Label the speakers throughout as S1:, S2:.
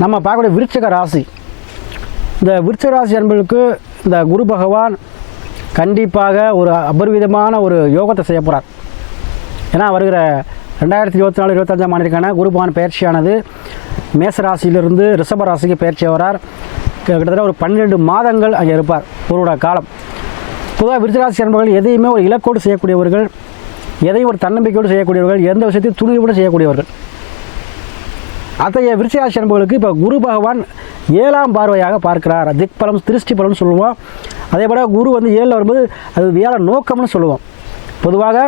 S1: நம்ம பார்க்கக்கூடிய விருச்சக ராசி இந்த விருச்சக ராசி அன்பர்களுக்கு இந்த குரு பகவான் கண்டிப்பாக ஒரு அபர்விதமான ஒரு யோகத்தை செய்ய போகிறார் ஏன்னா வருகிற ரெண்டாயிரத்தி இருபத்தி நாலு இருபத்தஞ்சாம் ஆண்டிற்கான குரு பகவான் பயிற்சியானது மேச ராசியிலிருந்து ரிஷப ராசிக்கு பயிற்சி வரார் கிட்டத்தட்ட ஒரு பன்னிரெண்டு மாதங்கள் அங்கே இருப்பார் குருவோட காலம் பொதுவாக விருச்சராசி அன்பர்கள் எதையுமே ஒரு இலக்கோடு செய்யக்கூடியவர்கள் எதையும் ஒரு தன்னம்பிக்கையோடு செய்யக்கூடியவர்கள் எந்த விஷயத்தையும் துணிவோடு செய்யக்கூடியவர்கள் அத்தகைய விருச்சிராசி அன்புகளுக்கு இப்போ குரு பகவான் ஏழாம் பார்வையாக பார்க்கிறார் திக்பலம் திருஷ்டி பலம்னு சொல்லுவோம் அதே போல் குரு வந்து ஏழில் வரும்போது அது வேலை நோக்கம்னு சொல்லுவோம் பொதுவாக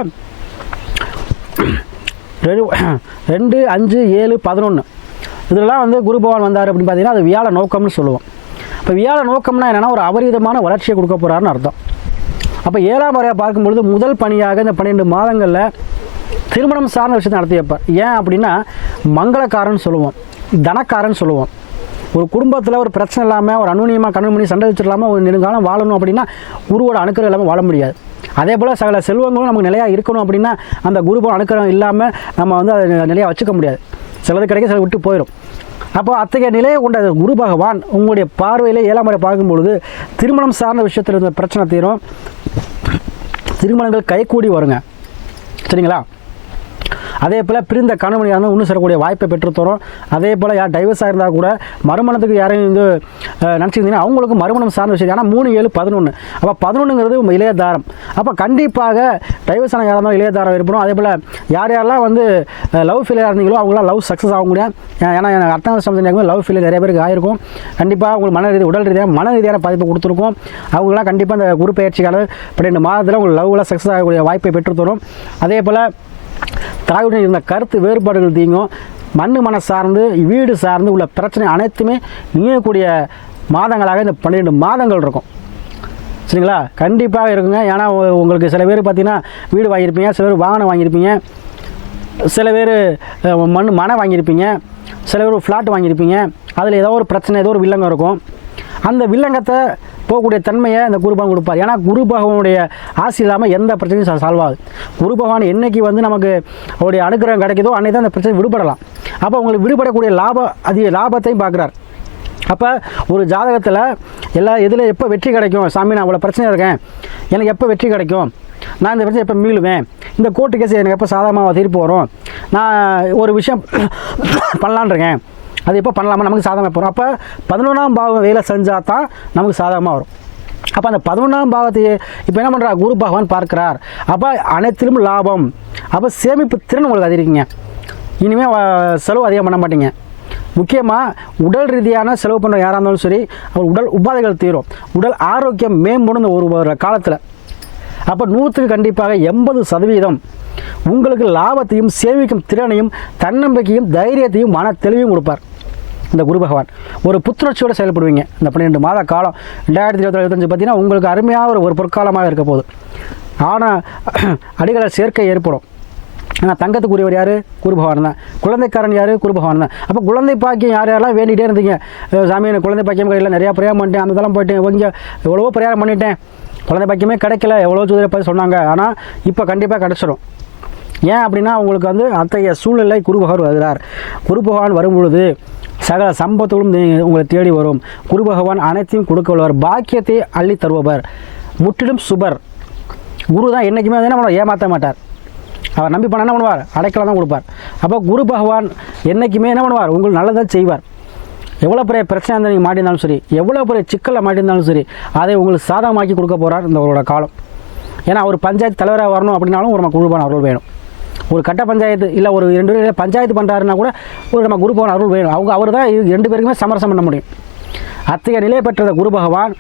S1: ரெண்டு அஞ்சு ஏழு பதினொன்று இதெல்லாம் வந்து குரு பகவான் வந்தார் அப்படின்னு பார்த்தீங்கன்னா அது வியாழ நோக்கம்னு சொல்லுவோம் இப்போ வியாழ நோக்கம்னா என்னென்னா ஒரு அபரிதமான வளர்ச்சியை கொடுக்க போகிறாருன்னு அர்த்தம் அப்போ ஏழாம் வரையாக பார்க்கும்பொழுது முதல் பணியாக இந்த பன்னிரெண்டு மாதங்களில் திருமணம் சார்ந்த விஷயத்தை நடத்தி ஏன் அப்படின்னா மங்களக்காரன் சொல்லுவோம் தனக்காரன் சொல்லுவோம் ஒரு குடும்பத்தில் ஒரு பிரச்சனை இல்லாமல் ஒரு அனுநியமாக கண்ணு பண்ணி சண்டை வச்சிடலாமல் ஒரு நெடுங்காலம் வாழணும் அப்படின்னா குருவோட அணுக்கிற இல்லாமல் வாழ முடியாது அதே போல் சில செல்வங்களும் நமக்கு நிலையாக இருக்கணும் அப்படின்னா அந்த குருவோட அணுக்கிறம் இல்லாமல் நம்ம வந்து அதை நிலையாக வச்சுக்க முடியாது சிலது கிடைக்க சில விட்டு போயிடும் அப்போ அத்தகைய நிலையை கொண்ட குரு பகவான் உங்களுடைய பார்வையில் ஏழாம் முறை பார்க்கும்பொழுது திருமணம் சார்ந்த விஷயத்தில் இருந்த பிரச்சனை தீரும் திருமணங்கள் கைகூடி வருங்க சரிங்களா அதே போல் பிரிந்த கணவன் யாரும் ஒன்று சேரக்கூடிய வாய்ப்பை பெற்றுத்தரும் அதே போல் யார் டைவர்ஸ் ஆகிருந்தால் கூட மறுமணத்துக்கு யாரையும் வந்து நினச்சிருந்தீங்கன்னா அவங்களுக்கு மறுமணம் சார்ந்த விஷயம் ஆனால் மூணு ஏழு பதினொன்று அப்போ பதினொன்றுங்கிறது இளைய தாரம் அப்போ கண்டிப்பாக டைவர்ஸ் ஆன யாராக இருந்தாலும் இளைய தாரம் இருப்பணும் அதே போல் யார் யாரெல்லாம் வந்து லவ் ஃபெயிலியாக இருந்தீங்களோ அவங்களாம் லவ் சக்ஸஸ் ஆக முடியும் ஏன்னா எனக்கு அர்த்தம் சம்பந்தம் லவ் ஃபெயிலியர் நிறைய பேருக்கு ஆகிருக்கும் கண்டிப்பாக உங்களுக்கு மன ரீதியாக உடல் ரீதியாக மன ரீதியான பதிப்பு கொடுத்துருக்கும் அவங்களாம் கண்டிப்பாக அந்த குரு பயிற்சிக்கான பன்னெண்டு மாதத்தில் உங்களுக்கு லவ்லாம் சக்ஸஸ் ஆகக்கூடிய வாய்ப்பை பெற்றுத்தரும் அதே போல் தாயுடன் இருந்த கருத்து வேறுபாடுகள் தீங்கும் மண் மன சார்ந்து வீடு சார்ந்து உள்ள பிரச்சனை அனைத்துமே நீங்கக்கூடிய மாதங்களாக இந்த பன்னிரெண்டு மாதங்கள் இருக்கும் சரிங்களா கண்டிப்பாக இருக்குங்க ஏன்னா உங்களுக்கு சில பேர் பார்த்திங்கன்னா வீடு வாங்கியிருப்பீங்க சில பேர் வாகனம் வாங்கியிருப்பீங்க சில பேர் மண் மனை வாங்கியிருப்பீங்க சில பேர் ஃப்ளாட் வாங்கியிருப்பீங்க அதில் ஏதோ ஒரு பிரச்சனை ஏதோ ஒரு வில்லங்கம் இருக்கும் அந்த வில்லங்கத்தை போகக்கூடிய தன்மையை அந்த குரு கொடுப்பார் ஏன்னா குரு பகவானுடைய ஆசை இல்லாமல் எந்த பிரச்சனையும் சால்வ் ஆகுது குரு பகவான் என்றைக்கு வந்து நமக்கு அவருடைய அனுகிரகம் கிடைக்குதோ அன்னைக்கு தான் அந்த பிரச்சனை விடுபடலாம் அப்போ உங்களுக்கு விடுபடக்கூடிய லாபம் அதிக லாபத்தையும் பார்க்குறார் அப்போ ஒரு ஜாதகத்தில் எல்லா இதில் எப்போ வெற்றி கிடைக்கும் சாமி நான் அவ்வளோ பிரச்சனை இருக்கேன் எனக்கு எப்போ வெற்றி கிடைக்கும் நான் இந்த பிரச்சனை எப்போ மீளுவேன் இந்த கோர்ட்டு கேஸ் எனக்கு எப்போ சாதகமாக தீர்ப்பு வரும் நான் ஒரு விஷயம் பண்ணலான் இருக்கேன் அது எப்போ பண்ணலாமா நமக்கு சாதகமாக போகிறோம் அப்போ பதினொன்றாம் பாவம் வேலை செஞ்சால் தான் நமக்கு சாதகமாக வரும் அப்போ அந்த பதினொன்றாம் பாவத்தை இப்போ என்ன பண்ணுறா குரு பகவான் பார்க்கிறார் அப்போ அனைத்திலும் லாபம் அப்போ சேமிப்பு திறன் உங்களுக்கு அதிகரிக்குங்க இனிமேல் செலவு அதிகம் பண்ண மாட்டீங்க முக்கியமாக உடல் ரீதியான செலவு பண்ணுற யாராக இருந்தாலும் சரி அவர் உடல் உபாதைகள் தீரும் உடல் ஆரோக்கியம் மேம்படும் ஒரு காலத்தில் அப்போ நூற்றுக்கு கண்டிப்பாக எண்பது சதவீதம் உங்களுக்கு லாபத்தையும் சேமிக்கும் திறனையும் தன்னம்பிக்கையும் தைரியத்தையும் மன தெளிவையும் கொடுப்பார் இந்த குரு பகவான் ஒரு புத்துணர்ச்சியோடு செயல்படுவீங்க இந்த பன்னிரெண்டு மாத காலம் ரெண்டாயிரத்தி இருபத்தி இருபத்தஞ்சு பார்த்தீங்கன்னா உங்களுக்கு அருமையாக ஒரு ஒரு பொற்காலமாக இருக்க போகுது ஆனால் அடிகளை சேர்க்கை ஏற்படும் ஆனால் தங்கத்துக்குரியவர் யார் குரு பகவான் தான் குழந்தைக்காரன் யார் குரு பகவான் தான் அப்போ குழந்தை பாக்கியம் யார் யாரெல்லாம் வேண்டிகிட்டே இருந்தீங்க சாமி எனக்கு குழந்தை பாக்கியம் கையில் நிறையா பிரயாணம் பண்ணிட்டேன் அந்த இதெல்லாம் போயிட்டேன் கொஞ்சம் எவ்வளவோ பிரயாணம் பண்ணிட்டேன் குழந்தை பாக்கியமே கிடைக்கல எவ்வளோ சூதரை பார்த்து சொன்னாங்க ஆனால் இப்போ கண்டிப்பாக கிடச்சிடும் ஏன் அப்படின்னா அவங்களுக்கு வந்து அத்தகைய சூழ்நிலை குரு பகவான் வருகிறார் குரு பகவான் வரும்பொழுது சகல சம்பத்துகளும் உங்களை தேடி வரும் குரு பகவான் அனைத்தையும் கொடுக்க உள்ளவர் பாக்கியத்தை அள்ளி தருபவர் முற்றிலும் சுபர் குரு தான் என்றைக்குமே என்ன பண்ணுவார் ஏமாற்ற மாட்டார் அவர் நம்பி பண்ண என்ன பண்ணுவார் அடைக்கல தான் கொடுப்பார் அப்போ குரு பகவான் என்றைக்குமே என்ன பண்ணுவார் உங்களுக்கு நல்லதாக செய்வார் எவ்வளோ பெரிய பிரச்சனை நீங்கள் மாட்டியிருந்தாலும் சரி எவ்வளோ பெரிய சிக்கலில் மாட்டியிருந்தாலும் சரி அதை உங்களுக்கு சாதகமாக்கி கொடுக்க போகிறார் இந்த அவரோட காலம் ஏன்னா அவர் பஞ்சாயத்து தலைவராக வரணும் அப்படின்னாலும் ஒரு நம்ம குருபான் அவர்கள் வேணும் ஒரு கட்ட பஞ்சாயத்து இல்லை ஒரு ரெண்டு பேரும் பஞ்சாயத்து பண்ணுறாருன்னா கூட ஒரு நம்ம குரு பகவான் அருள் வேணும் அவங்க அவர் தான் ரெண்டு பேருக்குமே சமரசம் பண்ண முடியும் அத்தகைய நிலை பெற்ற குரு பகவான்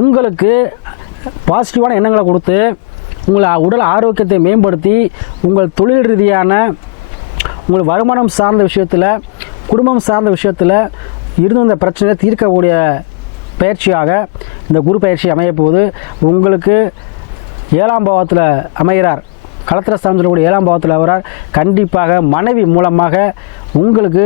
S1: உங்களுக்கு பாசிட்டிவான எண்ணங்களை கொடுத்து உங்களை உடல் ஆரோக்கியத்தை மேம்படுத்தி உங்கள் தொழில் ரீதியான உங்கள் வருமானம் சார்ந்த விஷயத்தில் குடும்பம் சார்ந்த விஷயத்தில் இருந்து வந்த பிரச்சனையை தீர்க்கக்கூடிய பயிற்சியாக இந்த குரு பயிற்சி அமையப்போது உங்களுக்கு ஏழாம் பாவத்தில் அமைகிறார் கலத்திரஸ்தானம் சொல்லக்கூடிய ஏழாம் பாவத்தில் வரார் கண்டிப்பாக மனைவி மூலமாக உங்களுக்கு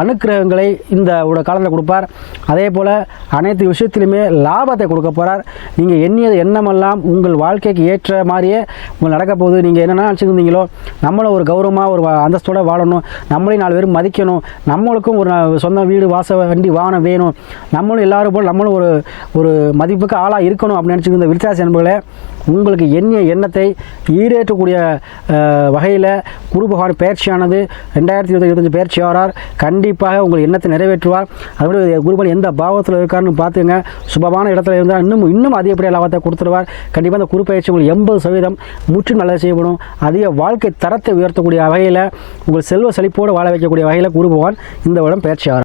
S1: அனுக்கிரகங்களை இந்த காலத்தில் கொடுப்பார் அதே போல் அனைத்து விஷயத்திலுமே லாபத்தை கொடுக்க போகிறார் நீங்கள் எண்ணியது எண்ணமெல்லாம் உங்கள் வாழ்க்கைக்கு ஏற்ற மாதிரியே உங்கள் நடக்க போகுது நீங்கள் என்னென்ன நினச்சிருந்தீங்களோ நம்மளும் ஒரு கௌரவமாக ஒரு அந்தஸ்தோடு வாழணும் நம்மளையும் நாலு பேரும் மதிக்கணும் நம்மளுக்கும் ஒரு சொந்த வீடு வாச வண்டி வாகனம் வேணும் நம்மளும் எல்லோரும் போல் நம்மளும் ஒரு ஒரு மதிப்புக்கு ஆளாக இருக்கணும் அப்படின்னு நினச்சிருந்த விருத்தாசி அன்புகளை உங்களுக்கு எண்ணிய எண்ணத்தை ஈடேற்றக்கூடிய வகையில் குரு பகவான் பயிற்சியானது ரெண்டாயிரத்தி இருபத்தி இருபத்தஞ்சு பயிற்சி ஆறார் கண்டிப்பாக உங்கள் எண்ணத்தை நிறைவேற்றுவார் அதோட குருபன் எந்த பாவத்தில் இருக்காருன்னு பார்த்துங்க சுபமான இடத்துல இருந்தால் இன்னும் இன்னும் அதிகப்படியாக லாபத்தை கொடுத்துருவார் கண்டிப்பாக அந்த குரு பயிற்சி உங்களுக்கு எண்பது சதவீதம் முற்றிலும் நல்லது செய்யப்படும் அதிக வாழ்க்கை தரத்தை உயர்த்தக்கூடிய வகையில் உங்கள் செல்வ செழிப்போடு வாழ வைக்கக்கூடிய வகையில் குரு பகவான் இந்த இடம் பயிற்சி ஆகிறார்